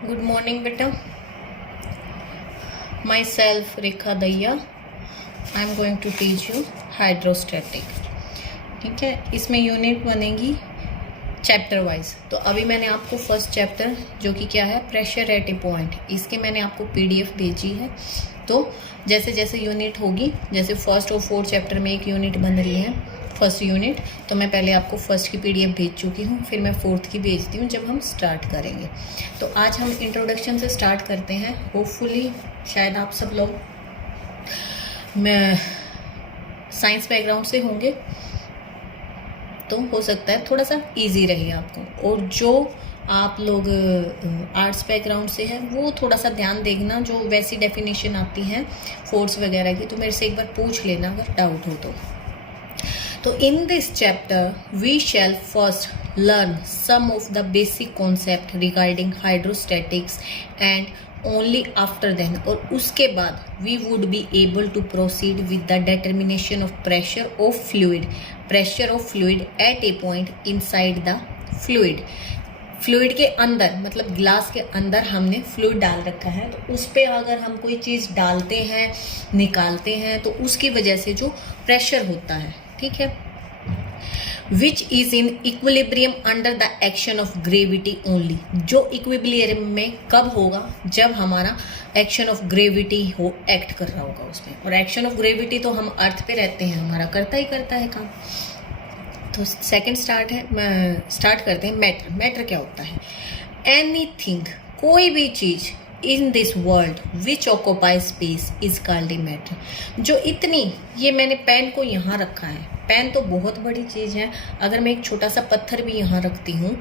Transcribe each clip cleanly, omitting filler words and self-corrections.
Good morning बेटा। My self Rekha Daiya. I am going to teach you hydrostatic. ठीक है, इसमें यूनिट बनेगी चैप्टर वाइज। तो अभी मैंने आपको फर्स्ट चैप्टर जो कि क्या है, प्रेशर एट ए पॉइंट, इसके मैंने आपको पीडीएफ भेजी है। तो जैसे जैसे यूनिट होगी, जैसे फर्स्ट और फोर्थ चैप्टर में एक यूनिट बन रही है, फर्स्ट यूनिट, तो मैं पहले आपको फर्स्ट की पीडीएफ भेज चुकी हूँ, फिर मैं फोर्थ की भेजती हूँ जब हम स्टार्ट करेंगे। तो आज हम इंट्रोडक्शन से स्टार्ट करते हैं। होपफुली शायद आप सब लोग मैं साइंस बैकग्राउंड से होंगे, तो हो सकता है थोड़ा सा इजी रहे आपको। और जो आप लोग आर्ट्स बैकग्राउंड से हैं वो थोड़ा सा ध्यान देखना, जो वैसी डेफिनेशन आती हैं फोर्स वगैरह की, तो मेरे से एक बार पूछ लेना अगर डाउट हो तो in this chapter we shall first learn some of the basic concept regarding hydrostatics and only after then, और उसके बाद we would be able to proceed with the determination of pressure of fluid at a point inside the fluid के अंदर, मतलब गिलास के अंदर हमने फ्लूइड डाल रखा है, तो उस पर अगर हम कोई चीज़ डालते हैं, निकालते हैं, तो उसकी वजह से जो प्रेशर होता है, ठीक है, which is in equilibrium under the action of gravity only, जो इक्विलिब्रियम में कब होगा, जब हमारा एक्शन ऑफ ग्रेविटी हो, एक्ट कर रहा होगा उसमें। और एक्शन ऑफ ग्रेविटी तो हम अर्थ पे रहते हैं, हमारा करता है काम। तो सेकंड स्टार्ट करते हैं। मैटर क्या होता है? एनीथिंग, कोई भी चीज in this world which occupy space is called a matter. जो इतनी, ये मैंने पेन को यहाँ रखा है, पेन तो बहुत बड़ी चीज है, अगर मैं एक छोटा सा पत्थर भी यहाँ रखती हूँ,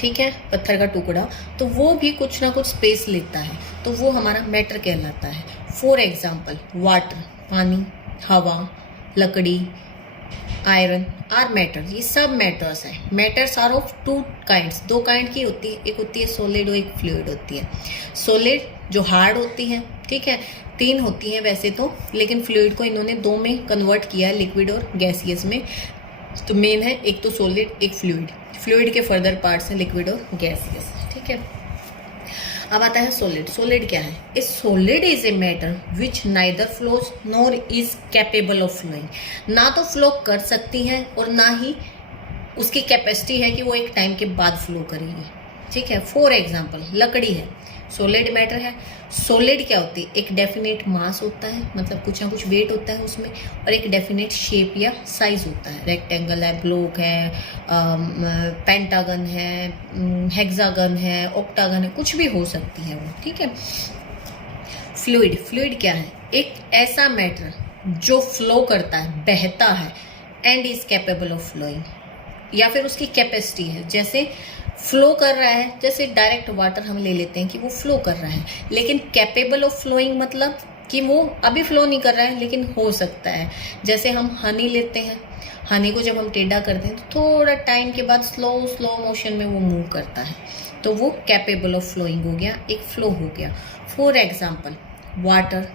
ठीक है, पत्थर का टुकड़ा, तो वो भी कुछ ना कुछ स्पेस लेता है, तो वो हमारा मैटर कहलाता है। फॉर एग्जाम्पल वाटर, पानी, हवा, लकड़ी, आयरन आर मैटर, ये सब मैटर्स हैं। Matters are of two kinds, दो काइंड की होती है, एक होती है सॉलिड और एक फ्लूइड होती है। सॉलिड जो हार्ड होती है, ठीक है, तीन होती हैं वैसे तो, लेकिन फ्लूइड को इन्होंने दो में कन्वर्ट किया है, लिक्विड और गैसियस में। तो मेन है एक तो सॉलिड, एक फ्लूइड के फर्दर पार्ट्स हैं लिक्विड और गैसियस, ठीक है। अब आता है सॉलिड। सॉलिड क्या है? A solid is a matter which neither flows nor is capable of flowing, ना तो फ्लो कर सकती है और ना ही उसकी कैपेसिटी है कि वो एक टाइम के बाद फ्लो करेगी, ठीक है। फॉर एग्जाम्पल लकड़ी है, सॉलिड मैटर है। सॉलिड क्या होती है? एक डेफिनेट मास होता है, मतलब कुछ ना कुछ वेट होता है उसमें, और एक डेफिनेट शेप या साइज होता है। रेक्टेंगल है, ब्लॉक है, पेंटागन है, हेक्सागन है, ऑक्टागन है, कुछ भी हो सकती है वो, ठीक है। फ्लूइड क्या है? एक ऐसा मैटर जो फ्लो करता है, बहता है, and is capable of flowing, या फिर उसकी कैपेसिटी है, जैसे फ्लो कर रहा है, जैसे डायरेक्ट वाटर हम ले लेते हैं कि वो फ्लो कर रहा है, लेकिन कैपेबल ऑफ फ्लोइंग मतलब कि वो अभी फ्लो नहीं कर रहा है लेकिन हो सकता है। जैसे हम हनी लेते हैं, हनी को जब हम टेढ़ा करते हैं तो थोड़ा टाइम के बाद स्लो मोशन में वो मूव करता है, तो वो कैपेबल ऑफ फ्लोइंग हो गया, एक फ्लो हो गया। फॉर एग्जाम्पल वाटर,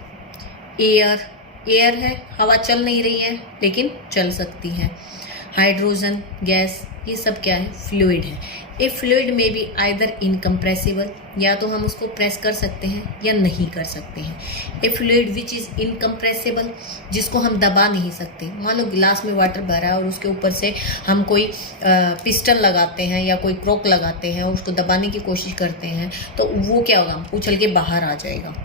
एयर है, हवा चल नहीं रही है लेकिन चल सकती है। हाइड्रोजन गैस, ये सब क्या है? फ्लूइड है। ए फ्लूइड में भी आइदर इनकम्प्रेसिबल, या तो हम उसको प्रेस कर सकते हैं या नहीं कर सकते हैं। ए फ्लूइड विच इज़ इनकम्प्रेसिबल, जिसको हम दबा नहीं सकते। मान लो गिलास में वाटर भरा है और उसके ऊपर से हम कोई पिस्टन लगाते हैं या कोई क्रॉक लगाते हैं और उसको दबाने की कोशिश करते हैं, तो वो क्या होगा? उछल के बाहर आ जाएगा,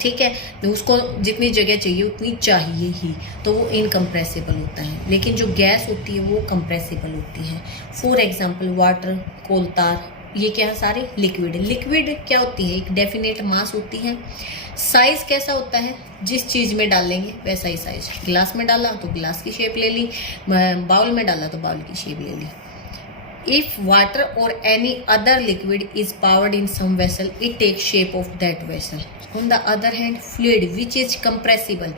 ठीक है। तो उसको जितनी जगह चाहिए उतनी चाहिए ही, तो वो इनकम्प्रेसिबल होता है। लेकिन जो गैस होती है वो कंप्रेसिबल होती है। फॉर एग्जांपल वाटर, कोल तार, ये क्या है? सारे लिक्विड क्या होती है? एक डेफिनेट मास होती है। साइज कैसा होता है? जिस चीज़ में डालेंगे वैसा ही साइज। गिलास में डाला तो गिलास की शेप ले ली, बाउल में डाला तो बाउल की शेप ले ली। If water or any other liquid is powered in some vessel, it takes shape of that vessel. On the other hand, fluid which is compressible,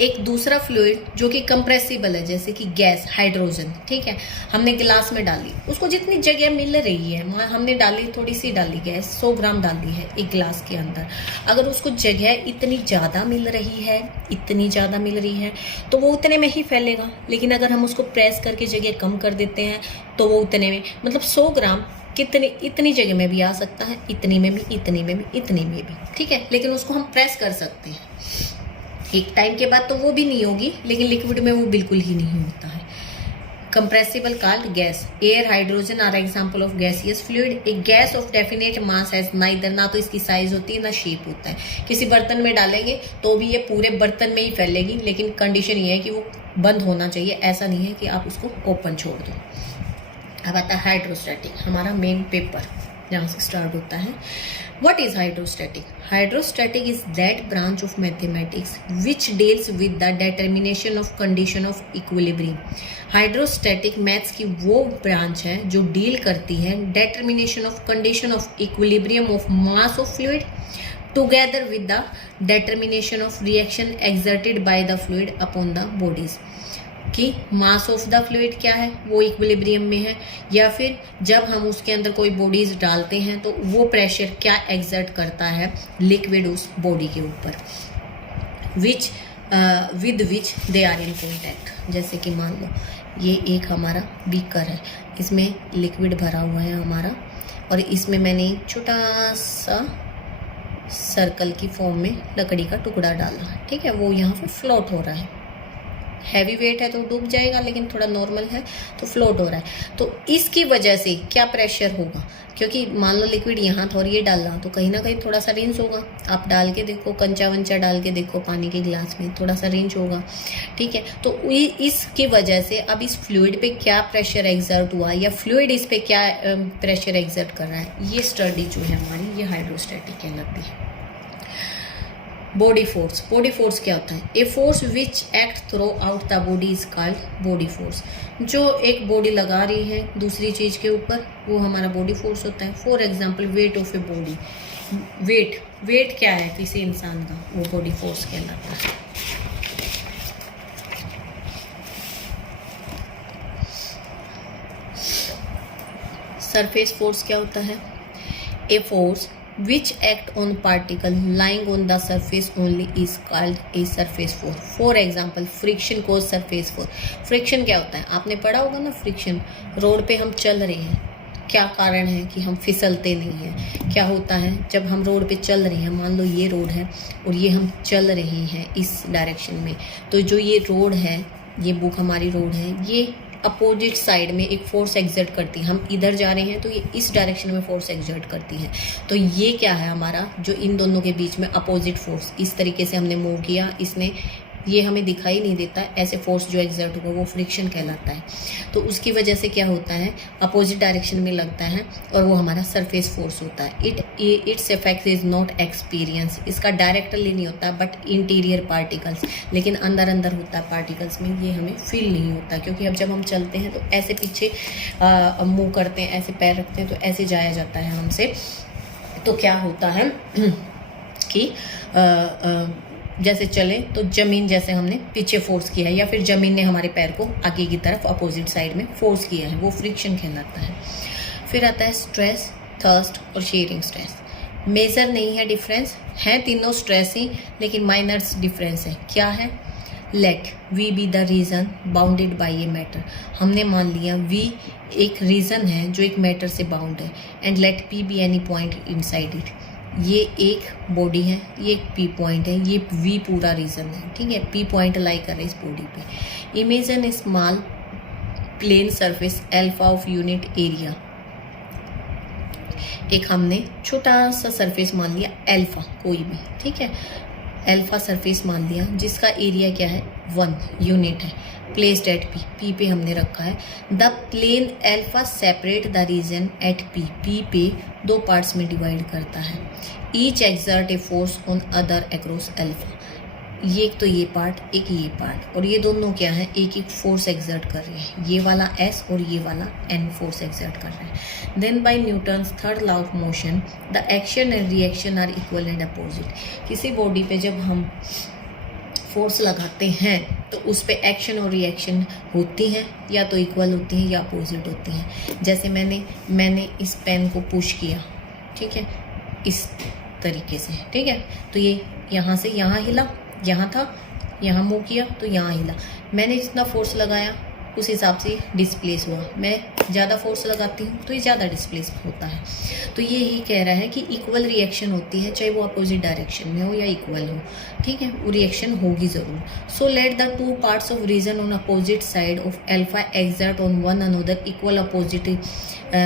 एक दूसरा फ्लूइड जो कि कंप्रेसिबल है, जैसे कि गैस, हाइड्रोजन, ठीक है, हमने गिलास में डाली, उसको जितनी जगह मिल रही है, हमने डाली, थोड़ी सी डाली गैस, 100 ग्राम डाली है एक गिलास के अंदर, अगर उसको जगह इतनी ज़्यादा मिल रही है तो वो उतने में ही फैलेगा। लेकिन अगर हम उसको प्रेस करके जगह कम कर देते हैं तो वो उतने में, मतलब 100 ग्राम कितनी इतनी जगह में भी आ सकता है, इतनी में भी, इतनी में भी, इतनी में भी, ठीक है। लेकिन उसको हम प्रेस कर सकते हैं। एक टाइम के बाद तो वो भी नहीं होगी, लेकिन लिक्विड में वो बिल्कुल ही नहीं होता है। Compressible called gas, air, hydrogen are example of gaseous fluid. एक gas of definite mass has neither, ना तो इसकी साइज होती है ना शेप होता है। किसी बर्तन में डालेंगे तो भी ये पूरे बर्तन में ही फैलेगी, लेकिन कंडीशन ये है कि वो बंद होना चाहिए, ऐसा नहीं है कि आप उसको ओपन छोड़ दो। अब आता है हाइड्रोस्टैटिक, हमारा मेन पेपर जहाँ से स्टार्ट होता है। What is hydrostatic? Hydrostatic is that branch of mathematics which deals with the determination of condition of equilibrium. Hydrostatic maths की वो ब्रांच है जो डील करती है determination of condition of equilibrium of mass of fluid together with the determination of reaction exerted by the fluid upon the bodies. कि mass of the fluid क्या है, वो इक्विलिब्रियम में है, या फिर जब हम उसके अंदर कोई बॉडीज डालते हैं तो वो प्रेशर क्या एग्जर्ट करता है लिक्विड उस बॉडी के ऊपर, which with which they are in contact. जैसे कि मान लो ये एक हमारा बीकर है, इसमें लिक्विड भरा हुआ है हमारा, और इसमें मैंने एक छोटा सा सर्कल की फॉर्म में लकड़ी का टुकड़ा डाला, ठीक है। वो यहाँ पे फ्लोट हो रहा है, हैवी वेट है तो डूब जाएगा, लेकिन थोड़ा नॉर्मल है तो फ्लोट हो रहा है। तो इसकी वजह से क्या प्रेशर होगा, क्योंकि मान लो लिक्विड यहाँ था और ये डाला, तो कहीं ना कहीं थोड़ा सा रेंज होगा। आप डाल के देखो, कंचा वंचा डाल के देखो पानी के गिलास में, थोड़ा सा रेंज होगा, ठीक है। तो इसकी वजह से अब इस फ्लूइड पे क्या प्रेशर एग्जर्ट हुआ, या फ्लूइड इस पे क्या प्रेशर एग्जर्ट कर रहा है, ये स्टडी जो है हमारी, ये हाइड्रोस्टैटिक कहलाती है। बॉडी फोर्स, बॉडी फोर्स क्या होता है, a force which act through out the body is called body force. जो एक बॉडी लगा रही है दूसरी चीज के ऊपर, वो हमारा बॉडी फोर्स होता है। For example weight of a body, weight क्या है किसी इंसान का, वो बॉडी फोर्स कहलाता है। सरफेस फोर्स क्या होता है, a force which act on particle lying on the surface only is called a surface force. For example, friction cause surface force. friction क्या होता है, आपने पढ़ा होगा ना, फ्रिक्शन। रोड पे हम चल रहे हैं, क्या कारण है कि हम फिसलते नहीं हैं। क्या होता है जब हम रोड पे चल रहे हैं, मान लो ये रोड है और ये हम चल रहे हैं इस डायरेक्शन में, तो जो ये रोड है, ये बुक हमारी रोड है, ये अपोजिट साइड में एक फोर्स एग्जर्ट करती है। हम इधर जा रहे हैं तो ये इस डायरेक्शन में फोर्स एग्जर्ट करती है। तो ये क्या है हमारा, जो इन दोनों के बीच में अपोजिट फोर्स, इस तरीके से हमने मूव किया, इसने ये हमें दिखाई नहीं देता, ऐसे फोर्स जो एग्जर्ट होगा वो फ्रिक्शन कहलाता है। तो उसकी वजह से क्या होता है, अपोजिट डायरेक्शन में लगता है और वो हमारा सरफेस फोर्स होता है। Its effect is not experience, इसका डायरेक्टली नहीं होता बट इंटीरियर पार्टिकल्स, लेकिन अंदर अंदर होता है पार्टिकल्स में, ये हमें फील नहीं होता। क्योंकि अब जब हम चलते हैं तो ऐसे पीछे मूव करते हैं, ऐसे पैर रखते हैं तो ऐसे जाया जाता है हमसे। तो क्या होता है कि जैसे चले तो ज़मीन, जैसे हमने पीछे फोर्स किया है या फिर ज़मीन ने हमारे पैर को आगे की तरफ अपोजिट साइड में फोर्स किया है, वो फ्रिक्शन कहलाता है। फिर आता है स्ट्रेस, थर्स्ट और शेयरिंग स्ट्रेस। मेजर नहीं है डिफरेंस, है तीनों स्ट्रेस ही, लेकिन माइनर्स डिफरेंस है। क्या है, let we be the region bounded by a matter. हमने मान लिया वी एक रीज़न है जो एक मैटर से बाउंड है, and let P be any point inside it. ये एक बॉडी है, ये एक पी पॉइंट है, ये वी पूरा रीजन है, ठीक है। पी पॉइंट लाई कर रहे हैं इस बॉडी पे। Imagine small plane surface alpha of unit area. एक हमने छोटा सा सरफेस मान लिया अल्फा, कोई भी, ठीक है, अल्फा सरफेस मान लिया जिसका एरिया क्या है 1 यूनिट है, प्लेस्ड एट पी, पी पे हमने रखा है। The plane alpha separate the region at P, P पे 2 पार्ट्स में डिवाइड करता है। Each exert a force on other across alpha. ये एक तो ये पार्ट, एक ये पार्ट, और ये दोनों क्या है, एक एक फोर्स एग्जर्ट कर रहे हैं। ये वाला एस और ये वाला एन फोर्स एग्जर्ट कर रहे हैं। Then by Newton's third law of motion the action and reaction are equal and opposite. किसी बॉडी पे जब हम फोर्स लगाते हैं तो उस पे एक्शन और रिएक्शन होती हैं, या तो इक्वल होती हैं या अपोजिट होती हैं। जैसे मैंने इस पेन को पुश किया, ठीक है, इस तरीके से, ठीक है, तो ये यहाँ से यहाँ हिला, यहाँ था, यहाँ मूव किया तो यहाँ हिला। मैंने जितना फोर्स लगाया उस हिसाब से डिस्प्लेस हुआ। मैं ज़्यादा फोर्स लगाती हूँ तो ये ज़्यादा डिस्प्लेस होता है। तो ये ही कह रहा है कि इक्वल रिएक्शन होती है, चाहे वो अपोजिट डायरेक्शन में हो या इक्वल हो, ठीक है, वो रिएक्शन होगी ज़रूर। So let the two parts of region on opposite side of alpha exert on one another equal opposite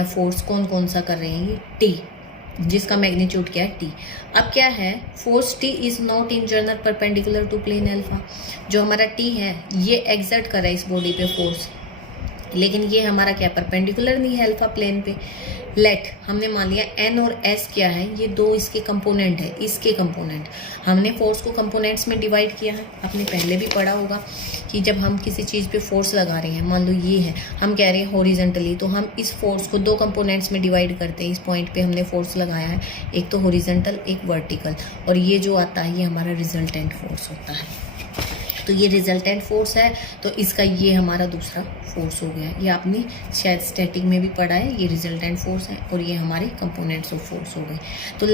force. कौन कौन सा कर रहे हैं ये? टी, जिसका मैग्नीट्यूड क्या है? टी। अब क्या है, force T is not in general perpendicular to plane alpha. जो हमारा टी है ये एग्जर्ट कर रहा है इस बॉडी पे फोर्स, लेकिन ये हमारा क्या परपेंडिकुलर नहीं है अल्फा प्लेन पे। लेट, हमने मान लिया एन और एस क्या है, ये दो इसके कंपोनेंट है, इसके कंपोनेंट। हमने फोर्स को कंपोनेंट्स में डिवाइड किया है, आपने पहले भी पढ़ा होगा कि जब हम किसी चीज़ पे फोर्स लगा रहे हैं, मान लो ये है, हम कह रहे हैं हॉरिजेंटली, तो हम इस फोर्स को दो कंपोनेंट्स में डिवाइड करते हैं। इस पॉइंट पे हमने फोर्स लगाया है, एक तो हॉरिजेंटल, एक वर्टिकल, और ये जो आता है ये हमारा रिजल्टेंट फोर्स होता है। तो ये रिजल्टेंट फोर्स है, तो इसका ये हमारा दूसरा फोर्स हो गया। ये आपने शायद स्टैटिक में भी पढ़ा है, ये रिजल्टेंट फोर्स है और ये हमारे कंपोनेंट्स ऑफ फोर्स हो गए। तो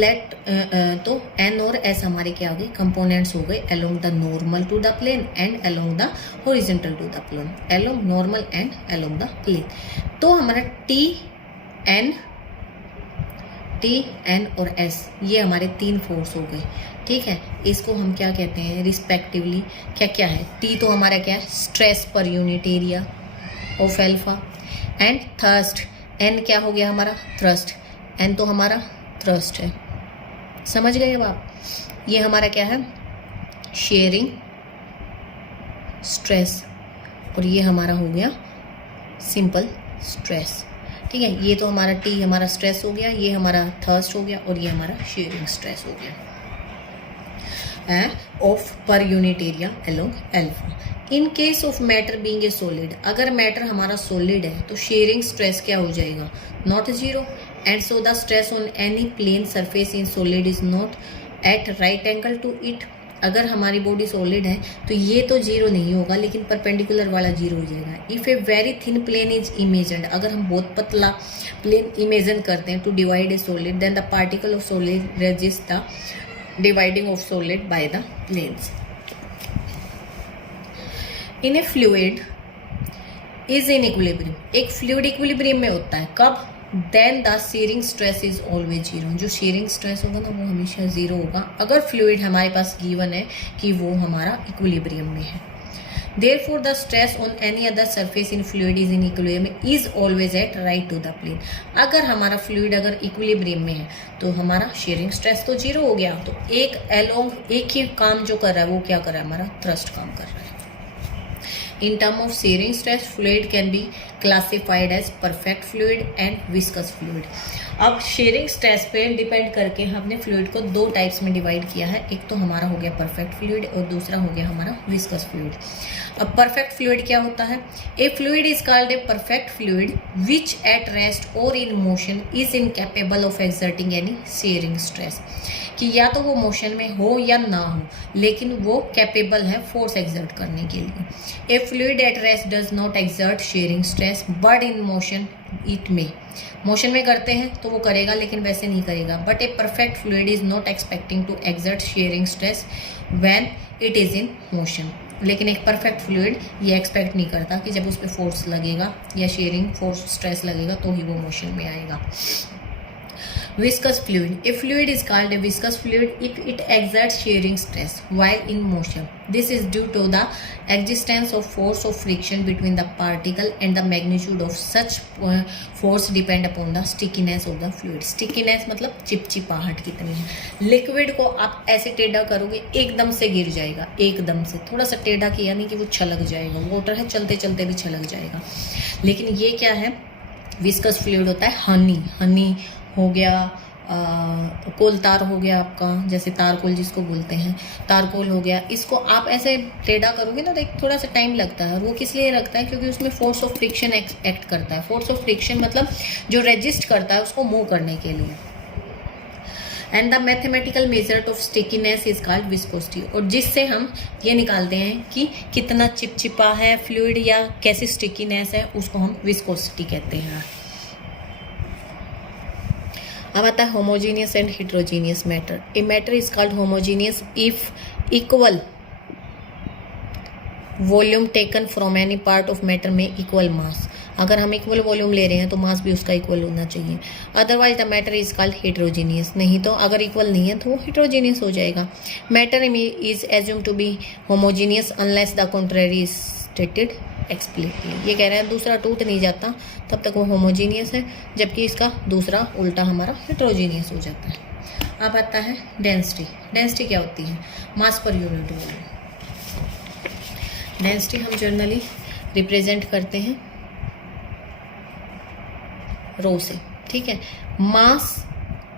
तो एन और एस हमारे क्या हो गए? कंपोनेंट्स हो गए along the normal to the plane and along the horizontal to the plane, along normal and along the plane. तो हमारा टी एन और एस ये हमारे तीन फोर्स हो गए, ठीक है। इसको हम क्या कहते हैं रिस्पेक्टिवली? क्या क्या है? टी तो हमारा क्या है? Stress per unit area of alpha, and thrust, N क्या हो गया हमारा? थ्रस्ट, एन तो हमारा थ्रस्ट है। समझ गए अब आप? ये हमारा क्या है? शेयरिंग स्ट्रेस, और ये हमारा हो गया सिंपल स्ट्रेस, ठीक है। ये तो हमारा टी हमारा स्ट्रेस हो गया, ये हमारा थर्स्ट हो गया, और ये हमारा शेयरिंग स्ट्रेस हो गया of per unit area along alpha. In case of matter being a solid, अगर मैटर हमारा सॉलिड है तो शेयरिंग स्ट्रेस क्या हो जाएगा? Not zero, and so the stress on any plane surface in solid is not at right angle to it. अगर हमारी body solid है तो ये तो जीरो नहीं होगा, लेकिन परपेंडिकुलर वाला जीरो हो जाएगा। If a very thin plane is imagined, अगर हम बहुत पतला प्लेन इमेजिन करते हैं to divide a solid, then the particle of solid resist the dividing of solid by the planes. In a fluid is in equilibrium, एक fluid equilibrium में होता है कब? Then the shearing stress is always zero, जो shearing stress होगा ना वो हमेशा जीरो होगा अगर फ्लूइड हमारे पास गिवन है कि वो हमारा इक्विलिब्रियम में है। Therefore, the stress on any other surface in fluid is in equilibrium is always at right to the plane। अगर हमारा फ्लूइड अगर इक्विलिब्रियम में है तो हमारा शेयरिंग स्ट्रेस तो जीरो हो गया, तो एक अलोंग एक ही काम जो कर रहा है वो क्या कर रहा है? हमारा थ्रस्ट काम कर रहा है। In term of shearing stress, fluid can be classified as perfect fluid and viscous fluid। अब शेयरिंग स्ट्रेस पे डिपेंड करके हमने फ्लूइड को दो टाइप्स में डिवाइड किया है, एक तो हमारा हो गया परफेक्ट फ्लूइड और दूसरा हो गया हमारा विस्कस फ्लूइड। अब परफेक्ट फ्लूइड क्या होता है? A fluid is called a perfect fluid which at rest और in motion is incapable of exerting any shearing stress, कि या तो वो मोशन में हो या ना हो, लेकिन वो कैपेबल है फोर्स एक्सर्ट करने के लिए। ए fluid at rest does not exert shearing stress but in motion it में, मोशन में करते हैं तो वो करेगा लेकिन वैसे नहीं करेगा। But a perfect fluid is not expecting to exert shearing stress when it is in motion, लेकिन एक परफेक्ट फ्लूइड ये एक्सपेक्ट नहीं करता कि जब उस पर फोर्स लगेगा या शेयरिंग फोर्स स्ट्रेस लगेगा तो ही वो मोशन में आएगा। Viscous fluid, a fluid is called a viscous fluid if it exerts shearing stress while in motion. This is due to the existence of force of friction between the particle and the magnitude of such force depend upon the stickiness of the fluid। Stickiness मतलब चिपचिपाहट कितनी है। Liquid को आप ऐसे टेढ़ा करोगे एकदम से गिर जाएगा, एकदम से थोड़ा सा टेढ़ा किया नहीं कि वो छलक जाएगा। वाटर है चलते चलते भी छलक जाएगा, लेकिन ये क्या है? विस्कस फ्लूइड होता है हनी हो गया, कोलतार हो गया आपका, जैसे तारकोल जिसको बोलते हैं, तारकोल हो गया। इसको आप ऐसे टेढ़ा करोगे ना तो एक थोड़ा सा टाइम लगता है, और वो किस लिए लगता है? क्योंकि उसमें फोर्स ऑफ फ्रिक्शन एक्ट करता है। फोर्स ऑफ फ्रिक्शन मतलब जो रेजिस्ट करता है उसको मूव करने के लिए। And the mathematical measure of stickiness is called viscosity, और जिससे हम ये निकालते हैं कि कितना चिपचिपा है फ्लूइड या कैसी स्टिकीनेस है, उसको हम विस्कोसिटी कहते हैं। अब आता है homogeneous and heterogeneous matter. A matter is called homogeneous if equal volume taken from any part of matter में इक्वल मास। अगर हम इक्वल वॉल्यूम ले रहे हैं तो मास भी उसका इक्वल होना चाहिए, otherwise the matter is called heterogeneous. नहीं तो अगर इक्वल नहीं है तो वो हेट्रोजीनियस हो जाएगा। Matter is assume to be homogeneous unless the contrary is stated explicitly. ये कह रहे हैं दूसरा टूट नहीं जाता तब तक वो होमोजीनियस है, जबकि इसका दूसरा उल्टा हमारा हेट्रोजीनियस हो जाता है। अब आता है डेंसिटी। डेंसिटी क्या होती है? मास पर यूनिट वॉल्यूम। डेंसिटी हम जनरली रिप्रेजेंट करते हैं रो से, ठीक है। मास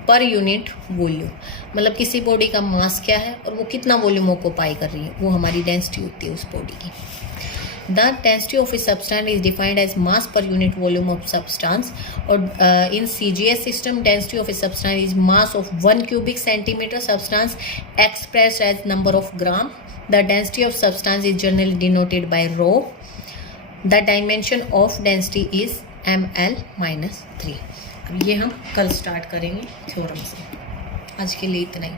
पर यूनिट वॉल्यूम, मतलब किसी बॉडी का मास क्या है और वो कितना वॉल्यूम ऑक्यूपाई कर रही है, वो हमारी डेंसिटी होती है उस बॉडी की। The density of a substance is defined as mass per unit volume of substance, और in CGS system density of a substance is mass of 1 cubic centimeter substance expressed as number of gram. The density of substance is generally denoted by rho. The dimension of density is ml-3। अब ये हम कल start करेंगे theorem से। आज के लिए इतना ही।